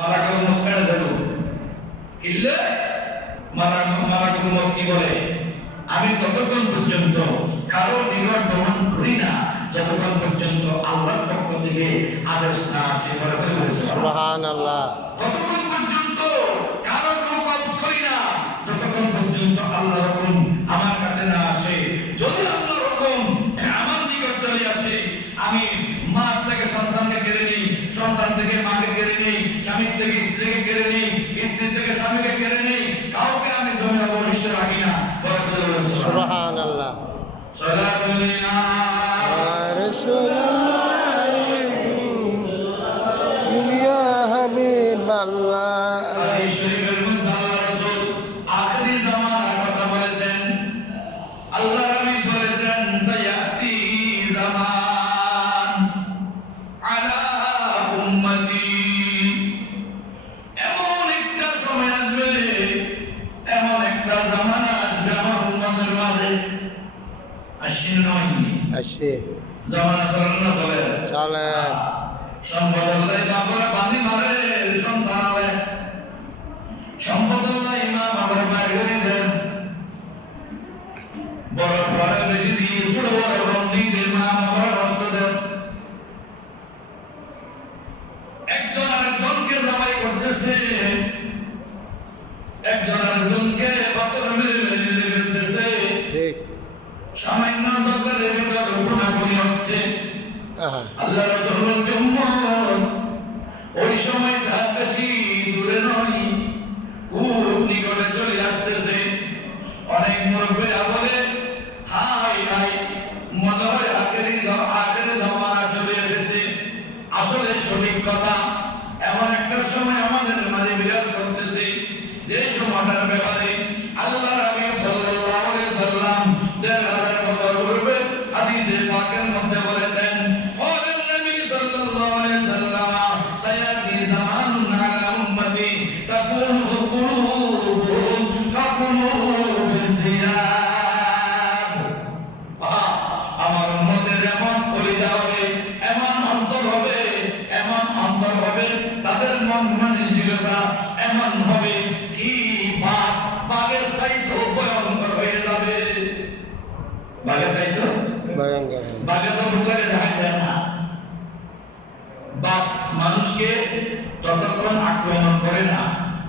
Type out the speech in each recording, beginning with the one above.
মালাকুল মউত কেড়ে দেব কিল্লে মালাকুল মউত কি বলে আমি ততক্ষণ পর্যন্ত কারো নিকট ভ্রমণ করি না যতক্ষণ পর্যন্ত আল্লাহর পক্ষ থেকে আদেশ না আসে। সুবহানাল্লাহ। ততক্ষণ পর্যন্ত কারো কোনো কাজ করি না যতক্ষণ পর্যন্ত আল্লাহর হুকুম আমার কাছে না আসে। যদি আল্লাহর হুকুম আমার নিকট চলে আসে আমি মা থেকে সন্তানকে কেড়ে নিই, সন্তান থেকে মাকে কেড়ে নিই, স্বামী থেকে স্ত্রীকে কেড়ে নিই, স্ত্রী থেকে স্বামীকে কেড়ে নিই, কাউকে আমি জমিনে অবশিষ্ট রাখি না। সুবহানাল্লাহ। সালাতুন ইয়া রাসূলুল্লাহ ইয়া হাবিবাল্লাহ। এই শরীফের মধ্যে আল্লাহ রাসূল আখিরি জামানার কথা বলেছেন। আল্লাহ নবী বলেছেন সায়াতি জামান আলা উম্মতি, এমন একটা সময় আসবে, এমন একটা জামানা আসবে আমার উম্মতের মাঝে। আসেন নয় আসে জামানা চলে না চলে? চলে। সম্পদ আল্লাহ বাবারা বাঁধি মারে, সন্তান আলে সম্পদ আল্লাহ মা বাবার বাইরে দেন, বড় বড় বেশি দিয়ে ছোট বড় রং দিয়ে মা বাবার কষ্ট দেন। একজন আরেকজনকে জামাই করতেছে, একজন আরেকজনকে পাথর মেরে মেরে মেরে ফেলতেছে। ঠিক। সামান্য জগতের ভিতর গুণাগুণি হচ্ছে। আল্লাহ রাসূল বলছেন উম্মত ওই সময় তার বেশি দূরে নয়, খুব নিকটে চলে আসতেছে। অনেক মুরব্বীরা বলে হাই হাই মনে হয় আখেরি জামানা চলে এসেছে। আসলে সঠিক কথা, এমন একটা সময় আমাদের মাঝে বিরাজ করতেছে যে সময়টার ব্যাপারে আল্লাহ নবী সাল্লাল্লাহু আলাইহি সাল্লাম ১,৫০০ বছর পূর্বে হাদিসে পাকের মধ্যে বলেছেন ক্বালা নবী সাল্লাল্লাহু আলাইহি সাল্লাম সায়াতি জামানুন আলা উম্মতি তাকুনু কুলুবুহুম কাকুলুবিদ দিয়াব। আমার উম্মতের এমন কলিজা হবে, এমন অন্তর হবে, এমন অন্তর হবে, তাদের মন মানসিকতা এমন হবে কি বাঘের চাইতে ভয়ঙ্কর হয়ে যাবে। বাঘের চাইতে ভয়ঙ্কর। বাঘে তো বুকের ঢাক দেয় না। বাঘ মানুষকে ততক্ষণ আক্রমণ করে না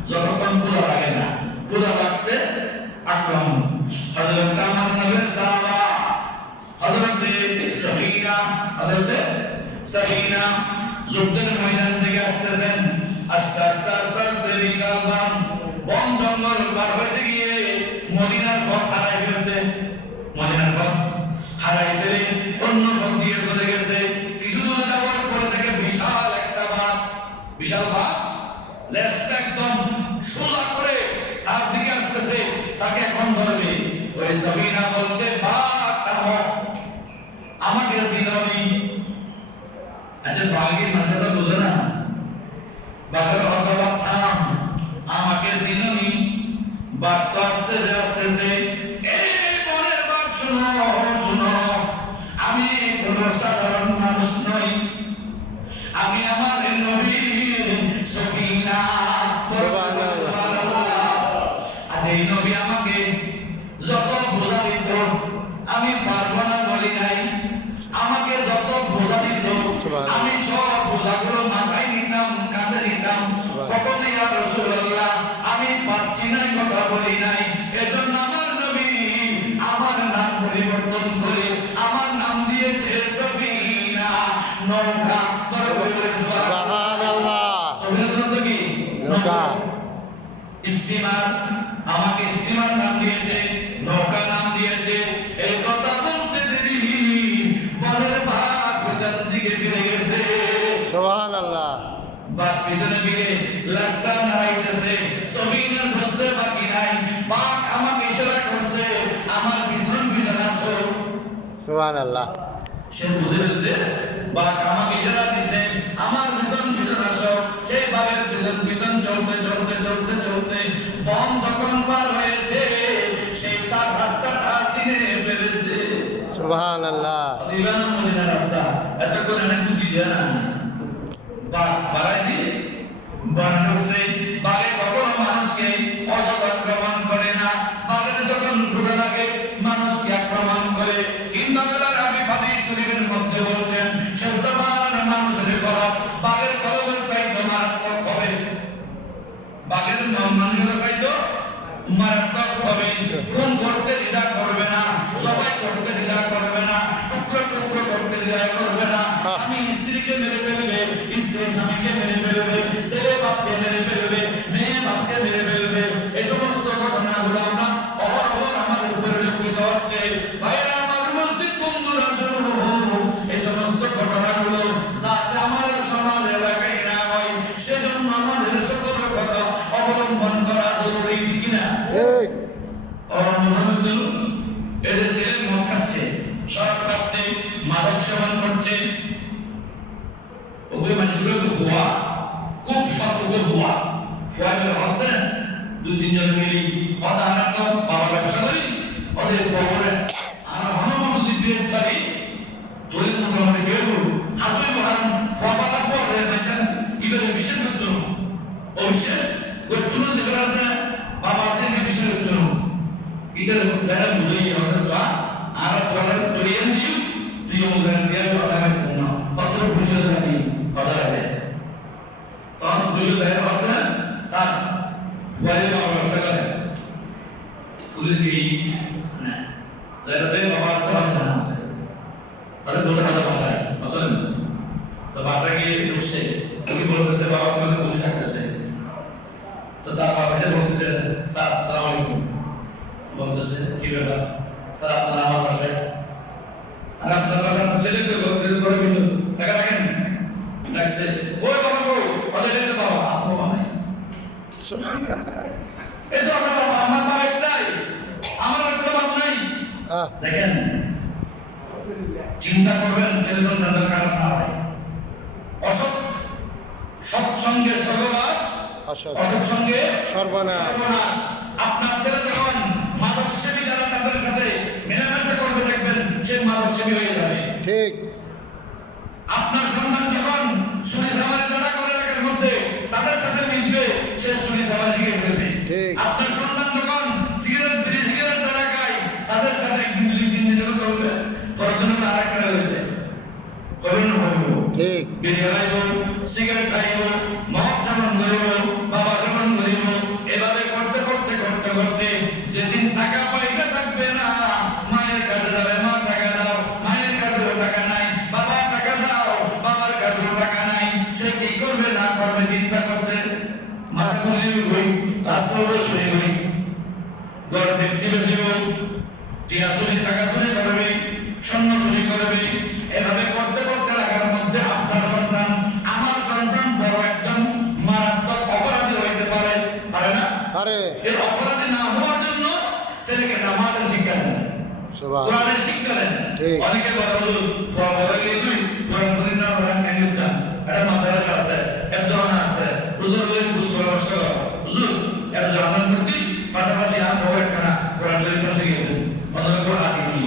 যতক্ষণ ক্ষুধা লাগে না। ক্ষুধা লাগছে আক্রমণ। হযরত আমার নবীর সাহাবা হযরত সফিনা যুদ্ধের ময়দান থেকে আসতেছেন। আস্তে আস্তে আস্তে আস্তে বিশাল বন জঙ্গল পার হইতে গিয়ে মদিনার পথ হারাই ফেলছে। মদিনার পথ হারাই ফেলে অন্য পথ দিয়ে চলে গেছে। কিছু দূর যাওয়ার পরে থেকে বিশাল একটা বাঘ, বিশাল বাঘ লেজটা একদম সোজা করে তার দিকে আসতেছে, তাকে এখন ধরবে। ওই সফিনা বলছে বাঘ থামো, আমাকে চিনবি। আচ্ছা বাঘের ভাষাটা বুঝো না? বাঘের অথবা থাম, আমাকে চিনবি। বাঘ তো আসতেছে আসতেছে। এই বনের বাঘ শুনো শুনো, আমি কোনো সাধারণ মানুষ নই, আমি আমার নবী সফিনা। আজ এই নবী আমাকে যত বোঝা দিত আমি পারবো না বলি নাই, আমাকে যত বোঝা দিত আমি সব বোঝাগুলো মাথায় নিতাম, কাঁধে নিতাম। কখনো ইয়া রাসূলুল্লাহ আমি পারছি না কথা বলি নাই। এজন্য আমার নবী আমার নাম পরিবর্তন করে আমার নাম দিয়েছে সফিনা, নৌকা। সুবহানাল্লাহ। সফিনা তো কি নৌকা, স্টিমার। আমাকে স্টিমার নাম দিয়েছে, নৌকা নাম দিয়েছে। এই কথা বলতে দেরি বনের বাঘ পেছন দিকে ফিরে গেছে। সুবহানাল্লাহ। বাঘ পিছনে ফিরে লাশটা নাড়াইতেছে। সফিনার বুঝতে বাকি নাই, বাঘ আমাকে ইশারা করছে আমার পিছন পিছন আসো। সুবহানাল্লাহ। সে বুঝে ফেলছে বাঘ আমাকে ইশারা দিছে আমার পিছন পিছন আসো। সে বাঘের পিছন পিছন চলতে চলতে চলতে চলতে বন যখন পার হয়েছে সে তার রাস্তাটা চিনে ফেলেছে। সুবহানাল্লাহ। দিবানা মদিনার রাস্তা এত করে অনেক বুঝি দেয় না। বাঘ বাড়াই দিয়ে বানানো মানসিকতা চাইতো মারাত্মক হবে। খুন করতে দ্বিধা করবে না, সবাই করতে দ্বিধা করবে না, টুকরো টুকরো করতে দ্বিধা করবে না। স্বামী স্ত্রীকে মেরে ফেলবে, স্ত্রী স্বামীকে মেরে ফেলবে, ছেলে বাপকে মেরে ফেলবে, মেয়ে বাপকে মেরে ফেলবে। এই সমস্ত ঘটনাগুলো আমরা অহরহ আমাদের উপরে লক্ষিত হচ্ছে। ভাইরা আমার, মসজিদ বন্ধুরা, এই সমস্ত ঘটনাগুলো যাতে আমাদের সমাজ এলাকায় না হয় সেজন্য আমাদের সতর্কতা অবলম্বন করা জরুরি, কিনা? এদের ছেলে মদ খাচ্ছে, শরাব খাচ্ছে, মাদক সেবন করছে, ওই মানুষগুলো তো ভুয়া, খুব সতর্ক ভুয়া। ভুয়া করে হত দেন, দুই তিনজন মিলি কথা আমরা তো বাবা ব্যবসা করি, ওদের খবরে আর হনুমান যদি দিয়ে পারি তোদের মোটামুটি কেউ হাসবে মহান সবালা পরে দেখেন ইবের বিশেষ করতো ও বিশেষ করতো যেগুলো আছে বাবা থেকে বিশেষ করতো ইদের যারা বুঝাই আমাদের সা আর তোরা তোরিয়ান দিও তুই ওদের বিয়ার কথা করতে না কত বুঝে রাখি কথা রাখে তখন বুঝে দেয় হবে স্যার ফুয়ারে বাবা ব্যবসা করে পুলিশ গিয়ে না যারাতে বাবা সালাম আছে আরে বলতে কথা ভাষায় বুঝলেন তো ভাষা গিয়ে ঢুকছে উনি বলতেছে বাবা আমাকে বলে থাকতেছে তো তার বাবা এসে বলতেছে স্যার আসসালামু আলাইকুম বলতেছে কি ব্যাপার স্যার আপনার আমার বাসায় আর আপনার বাসা ছেলেকে করে ভিতর টাকা রাখেন ডাকছে ওই বাবা গো ওদের এটা বাবা আপনার বাবা নাই এই তো আমার বাবা আমার বাবা একটাই আমার আর কোনো বাবা নাই দেখেন চিন্তা করবেন ছেলে সন্তানদের কারণ না হয় অসৎ সৎসঙ্গে সর্বনাশ অসৎ সঙ্গে সর্বনাশ আপনার ছেলে যখন মাদক সেবী যারা তাদের সাথে মেলামেশা করবে দেখবেন সে মাদক সেবী হয়ে যাবে ঠিক আপনার সন্তান যখন চুরি সামারি যারা করে এলাকার মধ্যে তাদের সাথে মিশবে সে চুরি সামারি শিখে ফেলবে আপনার সন্তান যখন সিগারেট বিড়ি সিগারেট যারা খায় তাদের সাথে একদিন দুই দিন দিন চলবে পরদিন আর একটা হইবে করুন বলবো ঠিক বিড়ি খাইব সিগারেট খাইব মদ যেমন ধরিব বাবা যেমন ধরিব এভাবে করতে করতে করতে করতে যেদিন টাকা পয়সা থাকবে না মায়ের কাছে যাবে মা টাকা দাও মায়ের কাছেও টাকা নাই বাবা টাকা দাও বাবার কাছেও টাকা নাই সে কি করবে না করবে চিন্তা করতে মাথা খুলে হই রাস্তা শুয়ে হই ঘর ট্যাক্সি বসিব টিয়া চুরি টাকা চুরি করবে স্বর্ণ চুরি করবে এভাবে করতে করতে লাগার মধ্যে আপনার সন্তান আমার সন্তান বড় একজন মারাত্মক অপরাধী হইতে পারে পারে না পারে এই অপরাধী না হওয়ার জন্য ছেলেকে নামাজের শিক্ষা দেন কোরআনের শিক্ষা দেন অনেকে বলে হুজুর সব বলে গিয়ে তুই কোরআন পড়ি না কোরআন কেন দিতাম এটা মাদ্রাসা আছে একজন আছে হুজুর বলে বুঝ পরামর্শ হুজুর একজন আনন্দ করতে পাশাপাশি আর বড় একটা কোরআন শরীফ শিখিয়ে দেন অন্য কোরআন আগে কি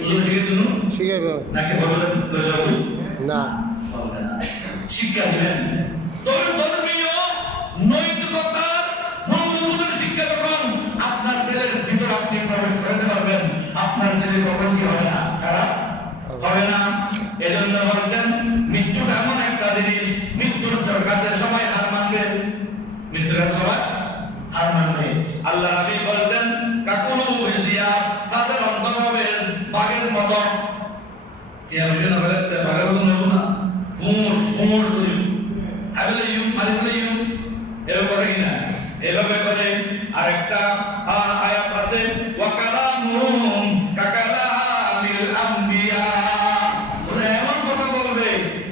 হুজুর শিখিয়ে দিন শিখাইব নাকি হবে না হবে না শিক্ষা দিবেন ধর্মীয় নৈতিকতার মূল্যবোধের শিক্ষা যখন আপনার ছেলের ভিতর আপনি প্রবেশ করতে পারবেন আপনার ছেলে কখন কি হবে না খারাপ হবে না এজন্য বলছেন মৃত্যু এমন একটা জিনিস মৃত্যুর কাছে সবাই হার মানবে মৃত্যুর সবাই হার মানবে আল্লাহ নবী বলতেন কাকুলু বিজিয়া তাদের অন্তর হবে বাঘের মতো যে আমি না বলতে বাঘের মতো নেব না হুমুস হুমুস করি আবলিয়ুম আলিয়ুম এভাবে কিনা এভাবে করে আরেকটা আয়াত আছে ওয়া কালামুহুম কাকালামিল আম্বিয়া ওরা এমন কথা বলবে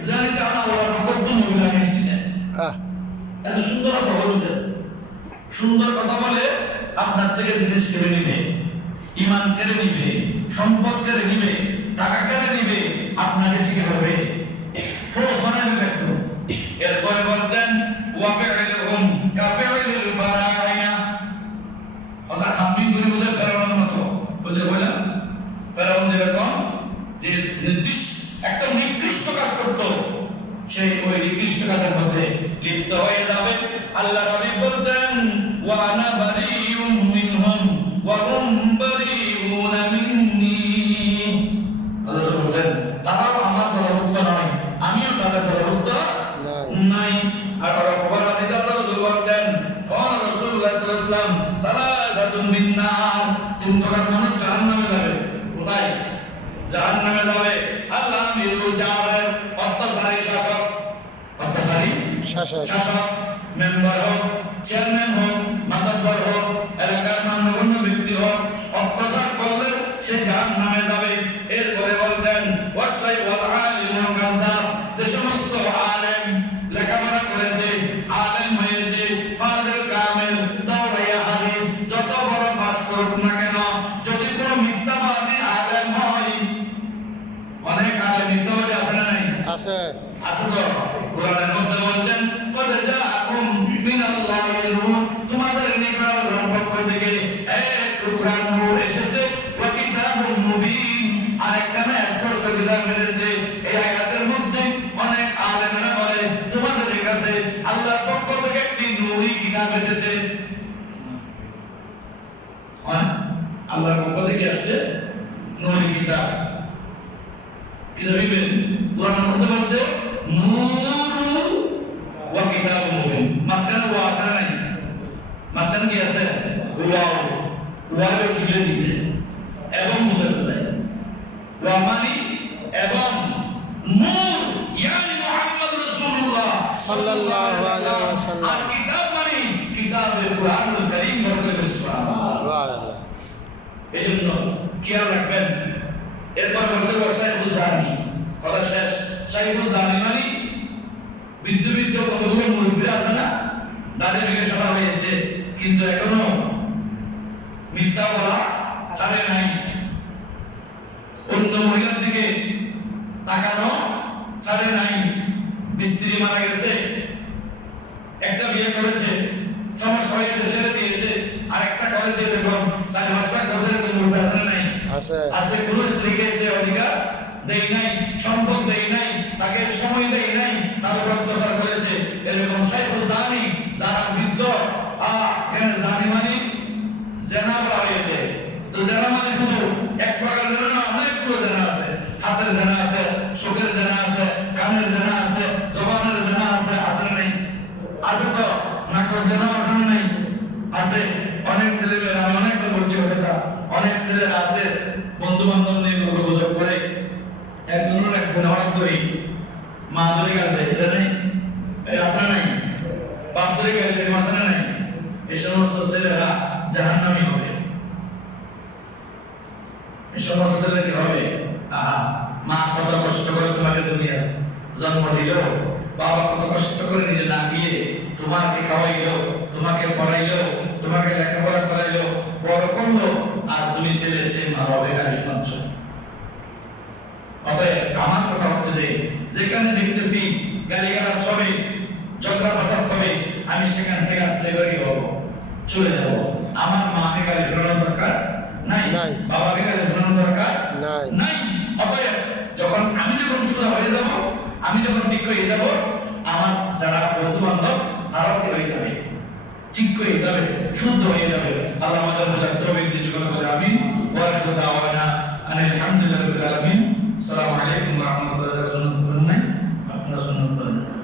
জানি তারা আল্লাহর কত নবী বানিয়েছিলেন এত সুন্দর কথা বলবে সুন্দর কথা বলে আপনার থেকে জিনিস কেড়ে নিবে ঈমান কেড়ে নিবে সম্পদ কেড়ে নিবে টাকা কেড়ে নিবে আপনাকে শিখে হবে ফোর্স বানাবে একটু এরপরে বলতেন ওয়াফিলুহুম কাফিলুল ফারাইনা ওটা আমি করে বলে ফেরাউনের মতো বুঝে বললাম ফেরাউন যেরকম যে নির্দিষ্ট একটা নিকৃষ্ট কাজ করত সেই ওই নিকৃষ্ট কাজের মধ্যে লিপ্ত হয়ে যাবে আল্লাহ নবী বলতেন ওয়া আনা বারিউম মিনহুম ওয়া হুম বারিউনা মিন্নী আল্লাহ বলছেন তারাও আমার দলভুক্ত নয় আমিও তাদের দলভুক্ত নাই আর ওরা খবর হাদিস আল্লাহ রাসূল বলতেন শাসক। শাসক, মেম্বার হোক, চেয়ারম্যান হোক, মাতব্বর হোক, এলাকার মান্যগণ্য ব্যক্তি হোক, অত্যাচার করলে সে জাহান্নামে যাবে। এরপরে বলতেন ওয়াসাই ওয়াল আলিমুল কাযযাব, যে সমস্ত আলেম লেখাপড়া করেছে, আলেম হয়েছে, ফাজিল কামিল, দাওরায়ে হাদিস, যত বড় পাস করুক না কেন, যদি কোনো মিথ্যাবাদী আলেম হয়, অনেক আলেম মিথ্যাবাদী আছে না নাই? আছে। আছে তো। কোরআনের মধ্যে বলছেন কদ জাআকুম মিনাল্লাহি নূর, তোমাদের নিকট আল্লাহর পক্ষ থেকে এক টুকরা নূর এসেছে, ওয়া কিতাবুম মুবিন, আর একটা না স্পষ্ট কিতাব এসেছে। এই আয়াতের মধ্যে অনেক আলেমরা বলে তোমাদের কাছে আল্লাহর পক্ষ থেকে একটি নূরি কিতাব এসেছে। আল্লাহর পক্ষ থেকে আসছে নূরি কিতাব। কিতাবিবেন কোরআনের মধ্যে বলছে নূরুন ওয়া কিতাবুম মুবিন, মাঝখানে ওয়া আছে নাই? মাঝখানে কি আছে? ওয়াও। ওয়াও কি দিবে? এবং বুঝাতে যায়। ওয়া মানে এবং, নূর ইয়ানি মুহাম্মদ রাসূলুল্লাহ সাল্লাল্লাহু আলাইহি ওয়াসাল্লাম। আর কিতাব মানে কিতাবে কুরআনুল কারীম বলতে সুবহানাল্লাহ। সুবহানাল্লাহ। এজন্য খেয়াল রাখবেন। এরপর বলতে শাইখুল জানি, কথা শেষ। শাইখুল জানি মানে বিদ্যুৎ কতগুলো মুরব্বী আছে না, দাঁড়িয়ে ভেঙে সভা হয়েছে, কিন্তু এখনো মিথ্যা বলা ছাড়ে নাই, অন্য মহিলার দিকে তাকানো ছাড়ে নাই। স্ত্রী মারা গেছে, একটা বিয়ে করেছে, সমস্যা হয়েছে, ছেড়ে দিয়েছে, আরেকটা করেছে, এরকম 4-5টা করেছে, এরকম মুরব্বী আছে না নাই? আছে। আছে। কোন স্ত্রীকে যে অধিকার দেয় নাই, সম্পদ দেয় নাই, তাকে সময় দেয় নাই, তার উপর অত্যাচার করেছে, এরকম শাইখুল জানি, যারা বৃদ্ধ, কেন জানি মানে জেনা বলা হয়েছে। তো জেনা মানে শুধু এক প্রকার জেনা না, অনেকগুলো জেনা আছে। হাতের জেনা আছে, চোখের জেনা আছে, কানের জেনা আছে, জবানের জেনা আছে, আছে না নাই? আছে তো। নাকের জেনা আছে না নাই? আছে। অনেক ছেলেমেয়েরা, আমি অনেক বলছি কথা, অনেক ছেলেরা আছে বন্ধু বান্ধব নিয়ে গুজব করে, একজনের একজনে অনেক ধরি, মা ধরে কাঁদবে, এটা নেই? এই আছে না নাই? বাপ ধরে কাঁদবে, আছে না নাই? এই সমস্ত ছেলেরা জাহান্নামী হবে। এই সমস্ত ছেলে কি হবে? মা কত কষ্ট করে তোমাকে দুনিয়া জন্ম দিল, বাবা কত কষ্ট করে নিজে না দিয়ে তোমাকে খাওয়াইলো, তোমাকে পড়াইলো, তোমাকে লেখাপড়া করাইলো, বড় করলো, আর তুমি ছেলে সেই মা বাবা গালি শোনাচ্ছ। অতএব আমার কথা হচ্ছে যে যেখানে দেখতেছি গালিগালাজ হবে, ঝগড়া ফাসাদ হবে, আমি সেখান থেকে আসতে পারি হবো, চলে যাব। আমার মাকে গালি শোনানোর দরকার নাই, বাবাকে গালি শোনানোর দরকার নাই। অতএব আমি যখন সোজা হয়ে যাব, আমি যখন ঠিক হয়ে যাব, আমার যারা বন্ধু বান্ধব তারাও কি হয়ে যাবে, ঠিক হয়ে যাবে, শুদ্ধ হয়ে যাবে। আল্লাহ আমাদের বোঝার তৌফিক দিন, সকলে বলে আমিন। ওয়া আখিরু দাওয়ানা আলহামদুলিল্লাহি রাব্বিল আলামিন। আসসালামু আলাইকুম ওয়া রাহমাতুল্লাহি ওয়া বারাকাতুহু। আপনারা শুনুন।